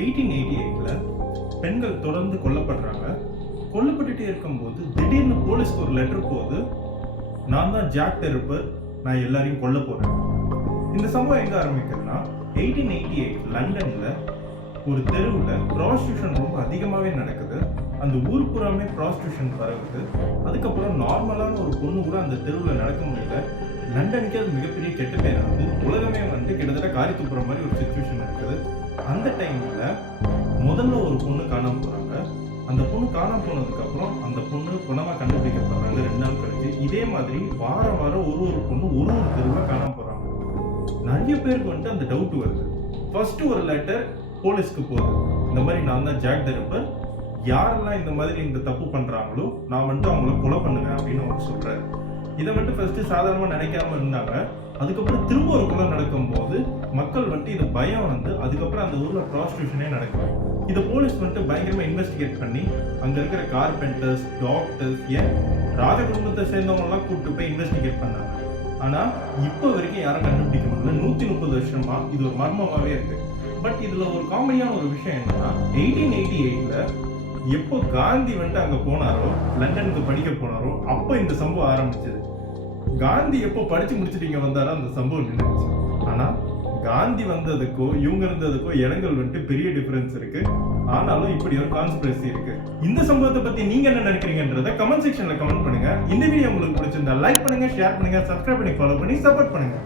1888ல பெண்கள் தொடர்ந்து கொல்லப்படுறாங்க. கொல்லப்பட்டுட்டே இருக்கும்போது திடீர்னு போலீஸ்க்கு ஒரு லெட்டர் போகுது, நான் தான் ஜாக் த ரிப்பர், நான் எல்லாரையும் கொல்ல போறேன். இந்த சம்பவம் எங்க ஆரம்பிக்குதுன்னா 1888 லண்டன்ல ஒரு தெருவில் ப்ராஸ்டியூஷன் ரொம்ப அதிகமாகவே நடக்குது. அந்த ஊர் புறாமே ப்ராஸ்டியூஷன் பரவுது. அதுக்கப்புறம் நார்மலான ஒரு பொண்ணு கூட அந்த தெருவில் நடக்க முடியல. லண்டனுக்கே அது மிகப்பெரிய கெட்ட பேர் ஆகுது. உலகமே கிட்டத்தட்ட காரி துப்புற மாதிரி ஒரு சுச்சுவேஷன் இருக்குது. அந்த டைம்ல முதல்ல ஒரு பொண்ணு காணாம போறாங்க. அந்த பொண்ணு காணாம போனதுக்கப்புறம் அந்த பொண்ணு குணமா கண்டுபிடிக்கப்படுறாங்க 2 நாள் கழிச்சு. இதே மாதிரி வாரம் ஒரு பொண்ணு ஒரு தெருவில் காணாம போறாங்க. நிறைய பேருக்கு அந்த டவுட் வருது. ஃபர்ஸ்ட் ஒரு லெட்டர் போலீஸ்க்கு போகுது, இந்த மாதிரி நான் தான் ஜாக் த ரிப்பர், யாரெல்லாம் இந்த மாதிரி இந்த தப்பு பண்றாங்களோ நான் அவங்கள கொலை பண்ணுவேன் அப்படின்னு அவர் சொல்றாரு. இதை ஃபர்ஸ்ட் சாதாரணமா நினைக்காம இருந்தாங்க. அதுக்கப்புறம் திரும்ப ஒரு கொலை நடக்கும்போது மக்கள் இது பயம் அதுக்கப்புறம் அந்த ஊர்ல ப்ராஸ்டியூஷனே நடக்கும். இதை போலீஸ் பயங்கரமா இன்வெஸ்டிகேட் பண்ணி அங்க இருக்கிற கார்பெண்டர்ஸ், டாக்டர்ஸ், ஏன் ராஜ குடும்பத்தை சேர்ந்தவங்க எல்லாம் கூப்பிட்டு போய் இன்வெஸ்டிகேட் பண்ணாங்க. ஆனா இப்ப வரைக்கும் யாரும் கண்டுபிடிக்க முடியல. 130 வருஷமா இது ஒரு மர்மமாவே இருக்கு. பட் இதுல ஒரு காமெடியான ஒரு விஷயம் என்னன்னா 1888ல எப்போ காந்தி அங்க போனாரோ, லண்டனுக்கு படிக்க போனாரோ, அப்போ இந்த சம்பவம் ஆரம்பிச்சது. காந்தி எப்போ படிச்சு முடிச்சுட்டு இங்க வந்தாரோ அந்த சம்பவம் நின்றுச்சு. ஆனா காந்தி வந்ததுக்கோ இவங்க இருந்ததுக்கோ இடங்கள் பெரிய டிஃபரன்ஸ் இருக்கு. ஆனாலும் இப்படி ஒரு கான்ஸ்பிரசி இருக்கு. இந்த சம்பவத்தை பத்தி நீங்க என்ன நினைக்கிறீங்கன்றத கமெண்ட் செக்ஷன்ல கமெண்ட் பண்ணுங்க. இந்த வீடியோ உங்களுக்கு பிடிச்சிருந்தா லைக் பண்ணுங்க, ஷேர் பண்ணுங்க, சப்ஸ்கிரைப் பண்ணி ஃபாலோ பண்ணி சப்போர்ட் பண்ணுங்க.